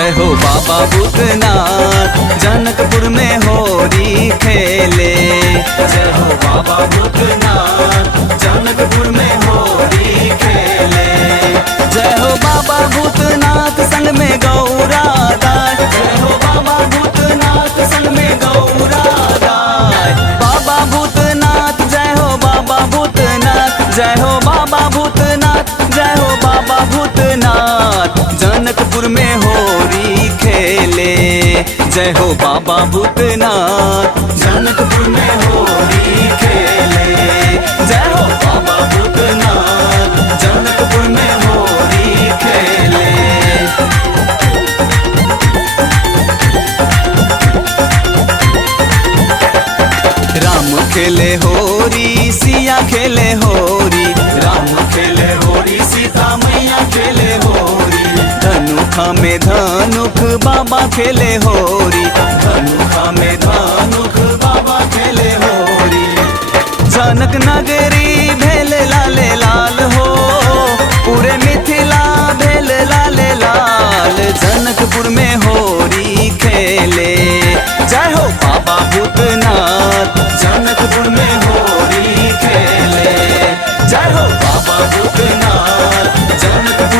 जय हो बाबा भूतनाथ, जनकपुर में होरी खेले। जय हो बाबा भूतनाथ, जनकपुर में होरी खेले। जय हो बाबा भूतनाथ, संग में गौरा दाय। जय हो बाबा भूतनाथ, संग में गौरा दाय। बाबा भूतनाथ, जय हो बाबा भूतनाथ, जय हो बाबा भूतनाथ, जय हो बाबा भूतनाथ, जनकपुर में होरी खेले। जय हो बाबा भूतनाथ, जनकपुर में होरी खेले। जय हो बाबा भूतनाथ, जनकपुर में होरी खेले। राम खेले होरी, सिया खेले होरी। राम खेले होरी, सीता मैया खेले होरी। धनुखा में धनुख बाबा खेले होरी। धनुखा में धनुख बाबा खेले होरी। जनक नगरी भेल लाले लाल हो, पूरे मिथिला भेल लाले लाल। जनकपुर में होरी खेले। जय हो बाबा भूतनाथ, जनकपुर में होरी खेले। जय हो बाबा भूतनाथ, जनकपुर